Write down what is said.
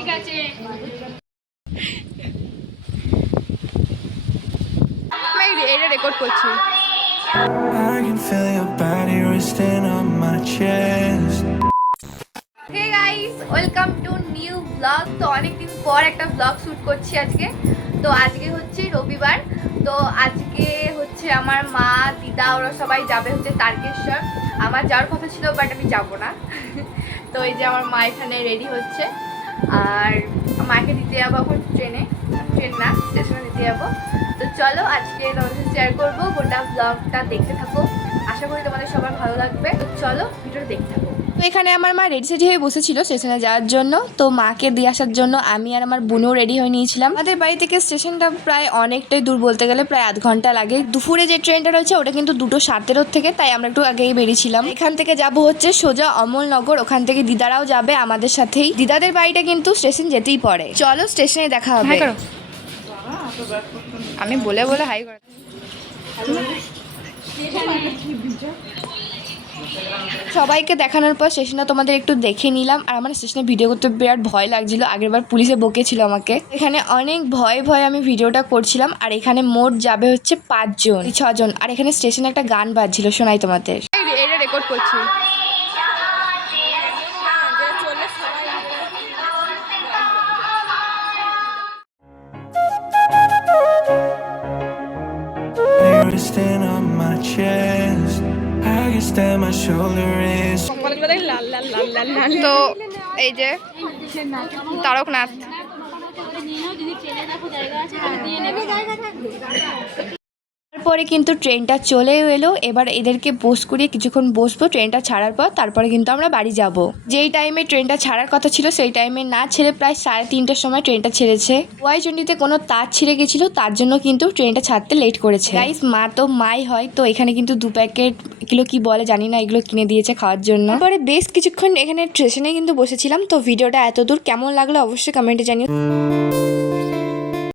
ঠিক আছে। আমি এটা রেকর্ড করছি। I can feel your body resting on my chest. Hey guys, welcome to new blog. তো অনেকদিন পর একটা ব্লগ শ্যুট করছি আজকে। তো আজকে হচ্ছে রবিবার। তো আজকে হচ্ছে আমার মা দিদা ওরা সবাই যাবে হচ্ছে তারকেশ্বর। আমার যাওয়ার কথা ছিল বাট আমি যাবো না। তো এই যে আমার মা এখানে রেডি হচ্ছে, আর মাকে দিতে যাবো এখন ট্রেন না স্টেশনে দিতে যাবো। তো চলো আজকে তোমাদের সাথে শেয়ার করবো, গোটা ব্লগটা দেখতে থাকো। আশা করি তোমাদের সবার ভালো লাগবে। তো চলো ভিডিওটা দেখতে থাকো। তো এখানে আমার মা রেডি সেডি হয়ে বসেছিল স্টেশনে যাওয়ার জন্য। তো মাকে দিয়ে আসার জন্য আমি আর আমার বোনও রেডি হয়ে নিয়েছিলাম। আমাদের বাড়ি থেকে স্টেশনটা প্রায় অনেকটাই দূর, বলতে গেলে প্রায় আধ ঘন্টা লাগে। দুপুরে যে ট্রেনটা রয়েছে ওটা কিন্তু 2:07 থেকে, তাই আমরা একটু আগেই বেরিয়েছিলাম। এখান থেকে যাব হচ্ছে সোজা অমলনগর, ওখান থেকে দিদারাও যাবে আমাদের সাথেই। দিদাদের বাড়িটা কিন্তু স্টেশন যেতেই পড়ে। চলো স্টেশনে দেখা হবে। আমি বলে বলে হাই করে সবাইকে দেখানোর পর স্টেশনটা তোমাদের একটু দেখে নিলাম। আর আমার স্টেশনে ভিডিও করতে বিরাট ভয় লাগছিল, আগেরবার পুলিশে বকেছিল আমাকে। এখানে অনেক ভয়ে আমি ভিডিওটা করছিলাম। আর এখানে মোট যাবে হচ্ছে 6জন। আর এখানে স্টেশনে একটা গান বাজছিল, শোনাই তোমাদের। এটা রেকর্ড করছি। Resting on my chest. I can stand my shoulder is. তো এই যে তারকনাথ। তারপরে কিন্তু ট্রেনটা চলেও এলো। এবার এদেরকে বস করিয়ে কিছুক্ষণ বসবো ট্রেনটা ছাড়ার পর। তারপরে কিন্তু আমরা বাড়ি যাব। যেই টাইমে ট্রেনটা ছাড়ার কথা ছিল সেই টাইমে না ছেড়ে প্রায় 3:30টার সময় ট্রেনটা ছেড়েছে। ওয়াইচন্ডিতে কোনো তার ছিঁড়ে গেছিলো, তার জন্য কিন্তু ট্রেনটা ছাড়তে লেট করেছে। গাইস, মা তো মাই হয়। তো এখানে কিন্তু 2 প্যাকেট এগুলো কি বলে জানি না, এগুলো কিনে দিয়েছে খাওয়ার জন্য। তারপরে বেশ কিছুক্ষণ এখানে স্টেশনে কিন্তু বসেছিলাম। তো ভিডিওটা এত দূর কেমন লাগলো অবশ্যই কমেন্টে জানিও।